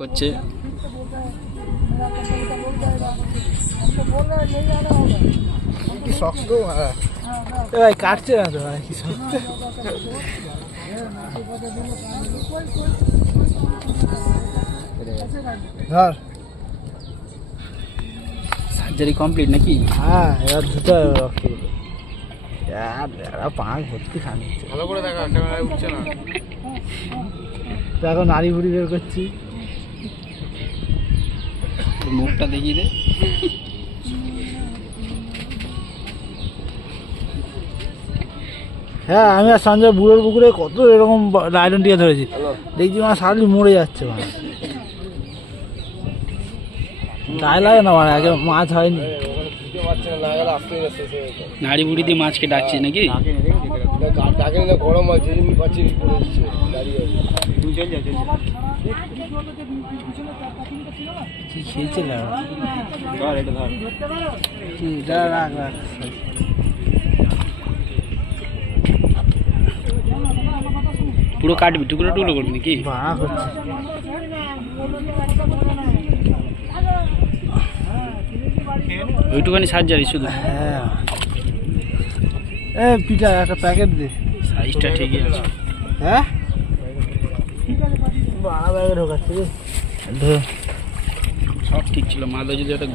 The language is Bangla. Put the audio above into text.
করছে। কি শক্ত ভাই, কাটছে না তো ভাই, কি শক্ত। ধর সার্জারি কমপ্লিট নাকি? হ্যাঁ, এবার দুটো রক্ত পাঁচ ভর্তি খাচ্ছে। ভালো করে দেখা, ক্যামেরায় উঠছে না। তো এখন নাড়ি ভুড়ি বের করছি। মুখটা দেখিয়ে দে। হ্যাঁ, আমি আর সঞ্জয় বুড়োর পুকুরে কত এরকম লাইলন টিয়া ধরেছি, দেখছি মানে সারালি মরে যাচ্ছে মানে। গায়ে লাগে না মানে, আগে মাছ হয়নি। নাড়ি বুড়ি দিয়ে মাছকে ডাকছি নাকি? গরম আছে পাচ্ছি দাঁড়িয়ে কি খেয়েছে পুরো কাটবি, টুকরো টুকরো করবি নাকি? বাড়া করছে। ওইটুখানি সার্জারি শুধু? হ্যাঁ, এ পিঠা একটা প্যাকেট দে। সাইজটা ঠিকই আছে। হ্যাঁ, বাড়া ব্যাগে ঢোকাচ্ছে। সব ঠিক ছিল, মাদা যদি একটা